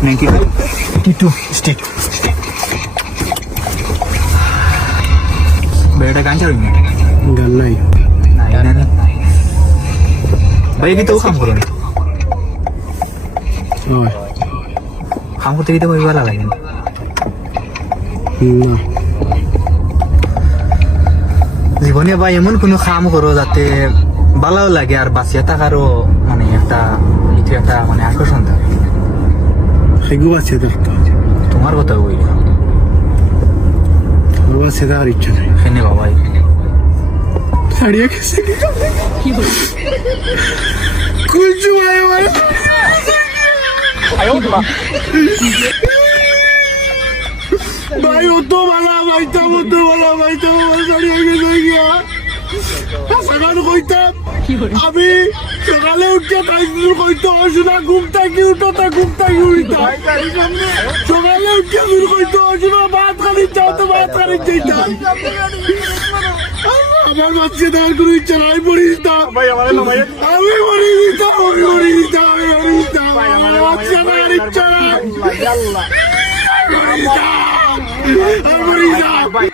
92 stick বেটা গান চালাবি না গান নাই ভাই কি তো কাম করো না হয় কাম করতে গিয়ে ভালো লাগে না না জীবনে ভাই এমন কোনো কাম করো যাতে ভালো লাগে আর বাঁচিয়ে থাকারও মানে একটা মানে আকর্ষণ থাকে সেগুলো আছে দেখতে তোমার কথা বলি আমার আছে দেখার ইচ্ছা নেই কেনে বাবাই ছাড়িয়ে গেছে কুলচু ভাই ভাই ভাই অত ভালো ভাইতাম আমার ছাড়িয়ে গেছে গিয়া সকালে কইতাম আমি সকালে উঠে তাইজুল কইতো অসুনা ঘুম থাকি উঠো তা ঘুম থাকি উঠতাম সকালে উঠে শুরু কইতো অসুনা ভাত খালি যাও তো ভাত খালি যাইতাম আমার বাচ্চা দেওয়ার কোনো ইচ্ছা নাই পড়ে দিতাম আমি পড়ে দিতাম আমার বাচ্চা দেওয়ার ইচ্ছা নাই